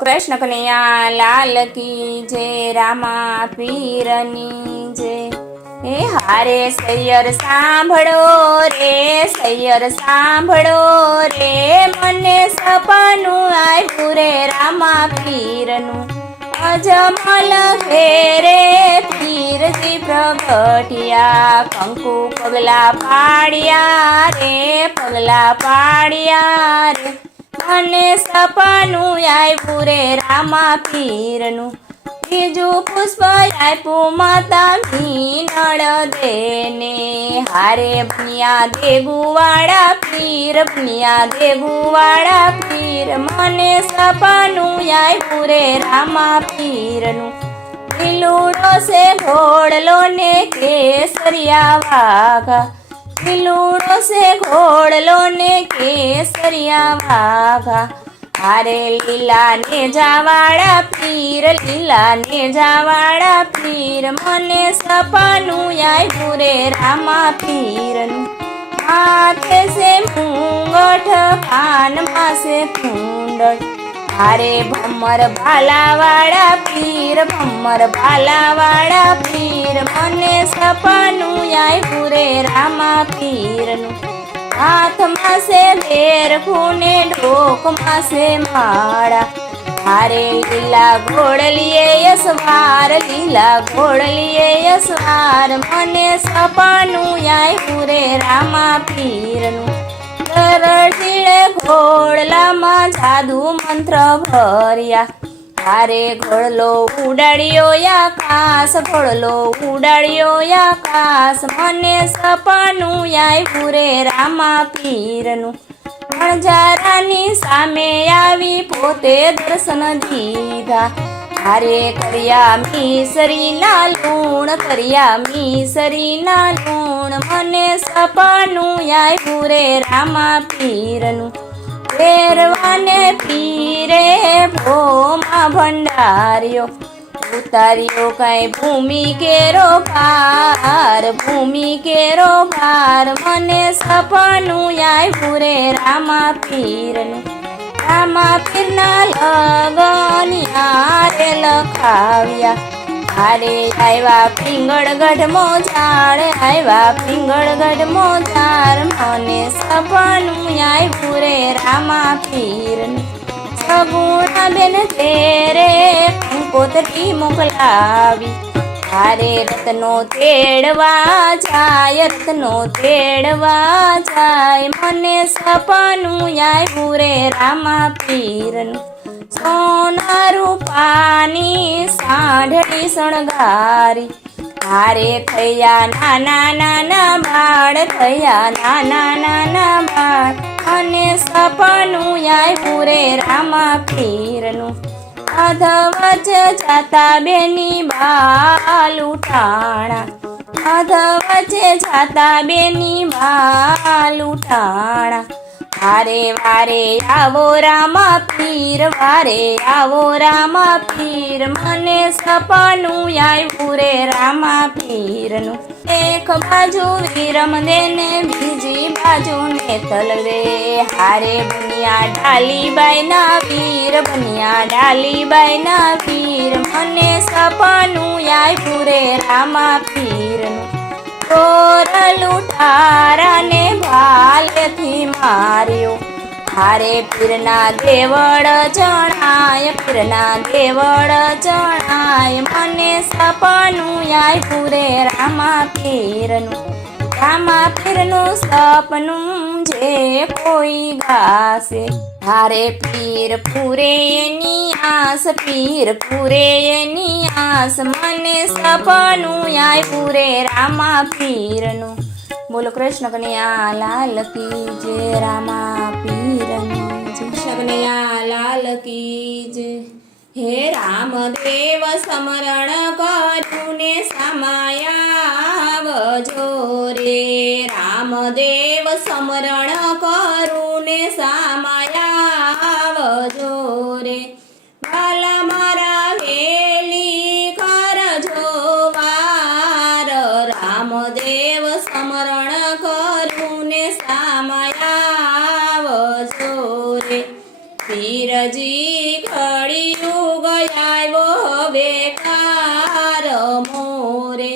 કૃષ્ણ કનૈયા લાલ કી જય, રામા પીરની જય. હે હારે સૈયર સાંભળો રે, સૈયર સાંભળો રે, મને સપનું આવ્યું રે રામા પીરનું. અજમલ ઘેરે પીરજી પ્રગટ્યા, કંકુ પગલા પાડ્યા રે, પગલા પાડ્યા રે, મને સપનું આવ્યું રે રામા પીરનું. બીજું પુષ્પ આપ્યું માતા મીનળ દેને, હારે બન્યા દેગુવાળા પીર, બન્યા દેગુવાળા પીર, મને સપનું આવ્યું રે રામા પીરનું. લીલુડો છે ઘોડલો ને કેસરિયા વાઘા, લીલુડો છે ઘોડલો ને કેસરિયા વાઘા, હારે લીલા ને જાવાળા પીર, લીલા ને જાવાળા પીર, મને સપનું આવ્યું રે રામા પીરનું. માથે છે મુંગઠ, કાનમાં છે કુંડળ, હારે ભમર ભાલાવાળા પીર, ભમર ભાલાવાળા પીર, મને સપનું આવ્યું રે રામા પીરનું. હાથમાં છે બેરખું ને ઢોકમાં છે માળા, હારે લીલા ઘોડલીએ યસવાર, લીલા ઘોડલીએ યસવાર, મને સપનું આવ્યું રે રામા પીરનું. સરળીળે ઘોડલામાં જાદુ મંત્ર ભર્યા, હારે ઘોડલો ઉડાડ્યો આકાશ, ઘોડલો ઉડાડ્યો આકાશ, મને સપનું આવ્યું રે રામા પીરનું. અણજારાની સામે આવી પોતે દર્શન દીધા, હારે કર્યા મીસરીના લૂણ, કર્યા મીસરીના લૂણ, મને સપનું આવ્યું રે રામા પીરનું. ફેરવાને પીરે ભોમાં ભંડાર્યો, ઉતાર્યો કઈ ભૂમિ કેરો ભાર, ભૂમિ કેરો ભાર, મને સપનું આવ્યું રે રામા પીરનું. રામા પીરના લગન યારે લખાવ્યા, હારે આવ્યા પિંગળગઢ મોજાળ, આવ્યા પિંગળગઢ મોજાળ, મને સપનું આવ્યું રે રામા પીરનું. સગુણા બેન તેરે કંકોત્રી મોકલાવી, હારે રત્નો તેડવા જાય, રત્નો તેડવા જાય, મને સપનું આવ્યું રે રામા પીરનું. સોના રૂપાની સાંઢળી શણગારી, હારે થયા નાના નાના બાળ, થયા નાના નાના બાળ, અને સપનું આવ્યું રે રામા પીરનું. અધવચ જાતા બેની બાલ ઉઠાણા, અધવચે જાતા બેની બાલ ઉઠાણા, હારે વારે આવો રામા પીર, વારે આવો રામા પીર, મને સપનું આવ્યું રે રામા પીરનું. એક બાજુ વીરમ દેને, બીજી બાજુ નેતલ રે, હારે બન્યા ડાલીબાઈ ના વીર, બન્યા ડાલીબાઈ ના વીર, મને સપનું આવ્યું રે રામા પીરનું. ચોર લૂંટારાને ભાલેથી માર્યો, હારે પીરના દેવળ જણાય, પીરના દેવળ જણાય, મને સપનું આવ્યું રે રામા પીરનું. રામા પીરનું સપનું જે કોઈ ગાશે, હારે પીર પૂરે એની આસ, પીર પૂરે એની આસ, મને સપનું આવ્યું રે રામા પીરનું. બોલો કૃષ્ણ કનૈયા લાલ કી જય, રામા પીરની જય. કૃષ્ણ કનૈયા લાલ કી જય. હે રામદેવ સમરણ કર્યું ને સમાયાવજો રે, રામદેવ સમરણ કરું ને સમાયાવજો રે, વાલા મારા વેલી કરજો વાર, રામદેવ સમરણ કરું ને સમાયાવજો રે, પીરજી ઘડી આવ્યો હવે કાર મોરે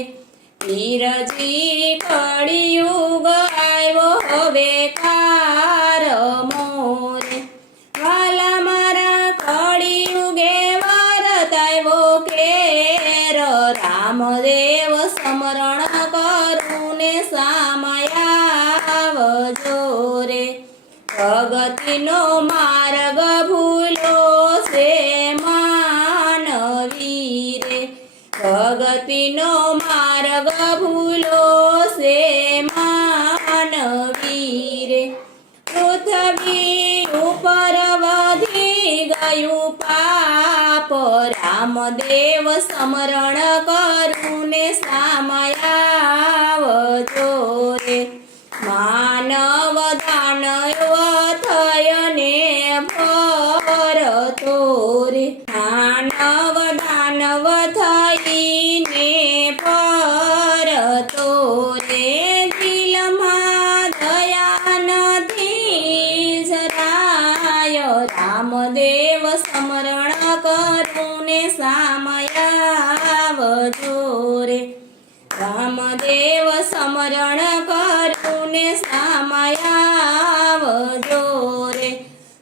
પીરજી કળિયુગ આવ્યો હવે કાર મોરે વાલા મારા કળિયુગે વરત આવ્યો કેર રામદેવ સમરણ કરું ને સામયાવજો રે ભગતિનો માર્ગ ભૂલો છે માનવી રે ભગતિનો માર્ગ ભૂલો છે માનવી રે પૃથ્વી ઉપર વધી ગયું પાપ રામદેવ સમરણ કરું ને સામયાવજો રે માનવ દાનવ થયને ભરતો રે માનવ દાનવ થઈને ભરતો રે દિલમાં દયા નથી જરાય રામદેવ સમરણ કરું ને સામયાવજો રે રામદેવ સમરણ કરું ને સામયાવજો રે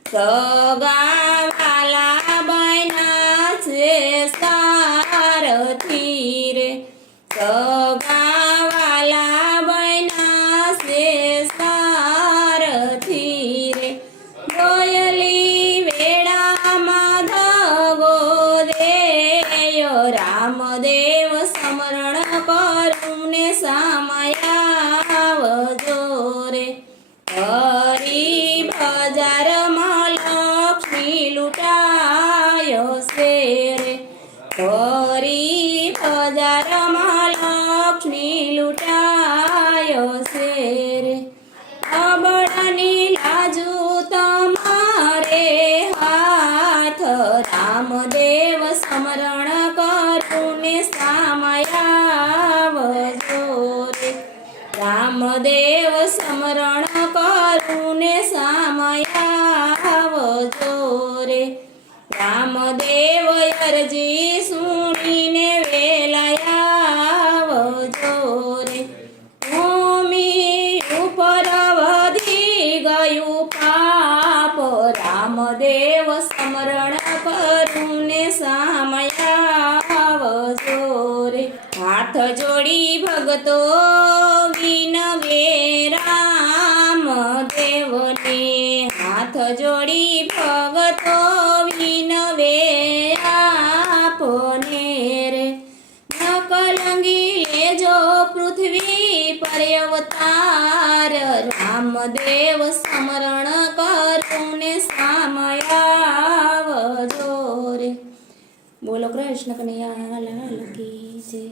સગા વાલા બન્યા છે સારથી રે સગા વાલા બન્યા છે સારથી રે ગોયલી વેળામાં ધગો દેયો રામદેવ સમરણ કરું ને સામયાવજો રે હરી બજારમાં લક્ષ્મી લૂંટાયો છે રે હરી બજારમાં લક્ષ્મી લૂંટાયો છે રે અબળની લાજુ તમારે હાથ રામદેવ સમરણ કરું ને સામયાવજો રે રામદેવ સમરણ કરું ને સામયાવજો રે રામદેવ અરજી સુણીને વેલાયાવજો રે ભૂમિ ઉપર વધી ગયું પાપ રામદેવ સમરણ કરું ને સામયાવજો રે હાથ જોડી ભગતો વિનવે રામદેવને હાથ જોડી ભગતો વિનવે આપને રે નકલંગી લેજો પૃથ્વી પર અવતાર રામદેવ સમરણ કરું ને સામયાવજો રે બોલો કૃષ્ણ કનૈયા લાલ કી જય